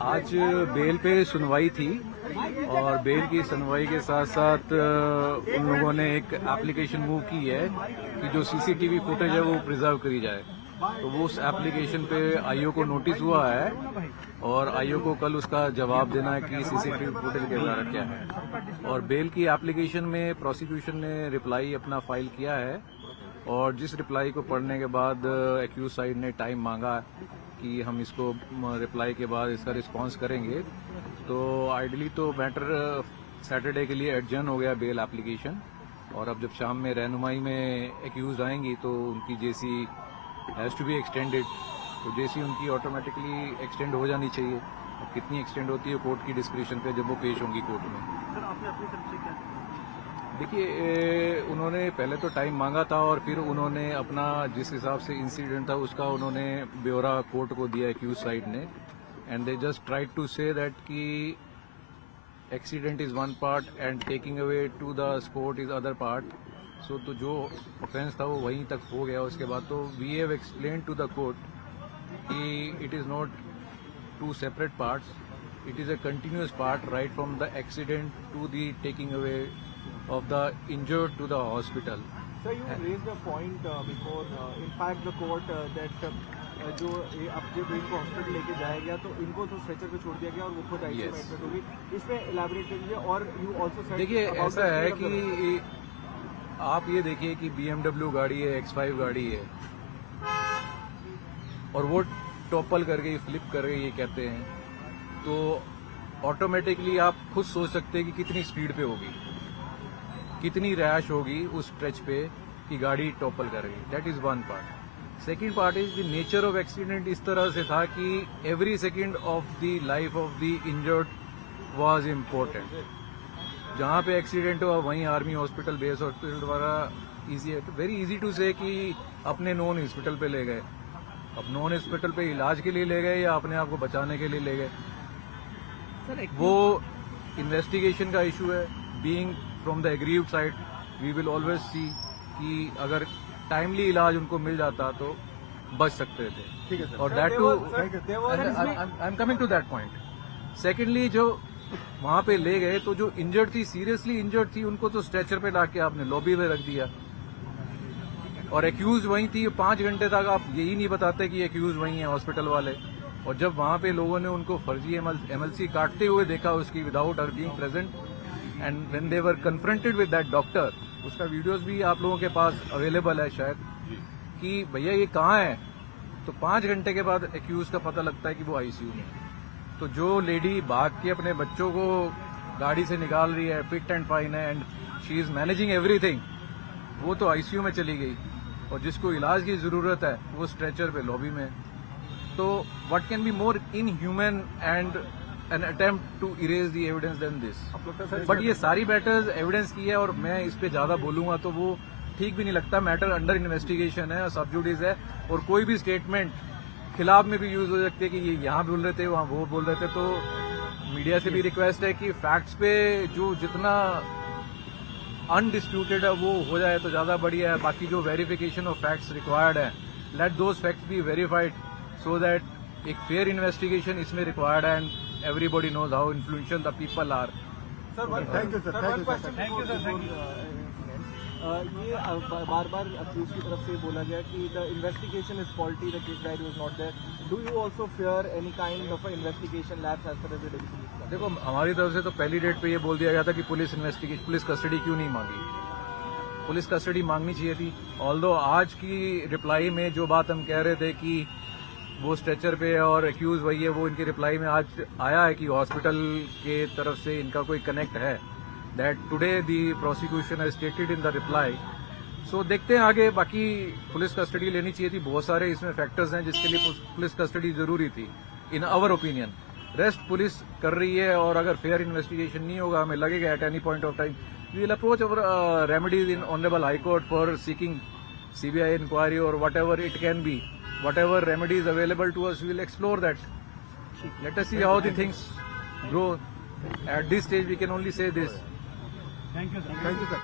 आज बेल पे सुनवाई थी और बेल की सुनवाई के साथ साथ उन लोगों ने एक एप्लीकेशन मूव की है कि जो सीसीटीवी फुटेज है वो प्रिजर्व करी जाए। तो वो उस एप्लीकेशन पे आईओ को नोटिस हुआ है और आईओ को कल उसका जवाब देना है कि सीसीटीवी फुटेज के द्वारा क्या है। और बेल की एप्लीकेशन में प्रोसिक्यूशन ने रिप्लाई अपना फाइल किया है और जिस रिप्लाई को पढ़ने के बाद एक्यूज साइड ने टाइम मांगा कि हम इसको रिप्लाई के बाद इसका रिस्पांस करेंगे। तो आइडली तो मैटर सैटरडे के लिए एडजर्न हो गया बेल एप्लीकेशन, और अब जब शाम में रहनुमाई में एक्यूज आएंगी तो उनकी जेसी हैज़ टू बी एक्सटेंडेड। तो जेसी उनकी ऑटोमेटिकली एक्सटेंड हो जानी चाहिए। अब कितनी एक्सटेंड होती है कोर्ट की डिस्क्रिप्शन पे जब वो पेश होंगी कोर्ट में। सर आपने अपनी तरफ से क्या देखिए, उन्होंने पहले तो टाइम मांगा था और फिर उन्होंने अपना जिस हिसाब से इंसिडेंट था उसका उन्होंने ब्यौरा कोर्ट को दिया एक्यूज साइड ने, and they just tried to say that कि accident is one part and taking away to the spot is other part. So तो जो ऑफेंस था वो वहीं तक हो गया। उसके बाद तो we have explain to the court कि it is not two separate parts, it is a continuous part right from the accident to the taking away of the injured to the hospital. Sir, you raised a point before, in fact the court that जो अब जब इनको hospital लेके जाया गया तो इनको तो स्ट्रेचर पे छोड़ दिया गया और वो खुद आईसीयू में एडमिट होगी। इसमें इलैबोरेट कीजिए। और यू आल्सो सेड, देखिए ऐसा है कि आप ये देखिए कि BMW गाड़ी है, X5 गाड़ी है और वो टॉपल कर गई, फ्लिप कर गई, ये कहते हैं, तो ऑटोमेटिकली आप खुद सोच सकते हैं कि कितनी स्पीड पे होगी, कितनी रैश होगी उस स्ट्रेच पे कि गाड़ी टॉपल कर गई। That is one part. Second part is the nature of accident इस तरह से था कि every second of the life of the injured was important. जहां पे एक्सीडेंट हुआ वहीं आर्मी हॉस्पिटल, बेस हॉस्पिटल द्वारा वेरी इजी टू से कि अपने नॉन हॉस्पिटल पे ले गए। अब नॉन हॉस्पिटल पे इलाज के लिए ले गए या अपने आप को बचाने के लिए ले गए, वो इन्वेस्टिगेशन का इशू है। Being from the aggrieved side we will always see कि अगर टाइमली इलाज उनको मिल जाता तो बच सकते थे। ठीक है सर। और that too I am coming to that point. Secondly जो वहां पे ले गए तो जो इंजर्ड थी, सीरियसली इंजर्ड थी, उनको तो स्ट्रेचर पे लाके आपने लॉबी में रख दिया और एक्यूज वहीं थी। 5 घंटे तक आप यही नहीं बताते कि एक्यूज वहीं है हॉस्पिटल वाले। और जब वहां पे लोगों ने उनको फर्जी एमएलसी काटते हुए देखा उसकी without her being present, and when they were confronted with that doctor, उसका वीडियोस भी आप लोगों के पास अवेलेबल है शायद, कि भैया ये कहाँ है, तो 5 घंटे के बाद एक्यूज का पता लगता है कि वो आईसीयू में है। तो जो लेडी भाग के अपने बच्चों को गाड़ी से निकाल रही है, फिट एंड फाइन है and she is managing everything, वो तो आईसीयू में चली गई और जिसको इलाज की जरूरत है वो स्ट्रेचर पे लॉबी में। तो what can be more inhuman and an attempt to erase the evidence than this. But ये सारी मैटर्स एविडेंस की है और मैं इस पे ज्यादा बोलूंगा तो वो ठीक भी नहीं लगता। मैटर अंडर इन्वेस्टिगेशन है, सब जुडिस है, और कोई भी स्टेटमेंट खिलाफ में भी यूज हो सकती है कि ये यहाँ बोल रहे थे, वहाँ वो बोल रहे थे। तो मीडिया से भी रिक्वेस्ट है कि फैक्ट्स पे जो जितना अनडिस्प्यूटेड है वो हो जाए तो ज्यादा बढ़िया है। बाकी जो वेरिफिकेशन ऑफ फैक्ट्स रिक्वायर्ड है, late those facts be verified so that एक फेयर इन्वेस्टिगेशन इसमें रिक्वायर्ड है and everybody knows how influential the people are. Sir, thank you sir. Thank you sir. ये बार बार अक्यूज की तरफ से बोला गया कि the investigation is faulty, the case diary was not there. Do you also fear any kind of investigation lapse as far as the division is concerned? देखो, हमारी तरफ से तो पहली डेट पे ये बोल दिया गया था कि पुलिस कस्टडी क्यों नहीं मांगी। पुलिस कस्टडी मांगनी चाहिए थी। ऑल्दो आज की रिप्लाई में जो बात हम कह रहे थे कि वो स्ट्रेचर पे और एक्यूज वही है, वो इनकी रिप्लाई में आज आया है कि हॉस्पिटल के तरफ से इनका कोई कनेक्ट है। That today the prosecution has stated in the reply. So देखते हैं आगे। बाकी पुलिस कस्टडी लेनी चाहिए थी। बहुत सारे इसमें फैक्टर्स हैं जिसके लिए पुलिस कस्टडी जरूरी थी in our opinion. Arrest police कर रही है और अगर फेयर इन्वेस्टिगेशन नहीं होगा, हमें लगेगा at any point of time we will approach our remedies in honourable high court for seeking CBI inquiry और whatever it can be. Whatever remedies available to us, we will explore that. Let us see how the things grow. At this stage, we can only say this. Thank you, sir. Thank you, sir.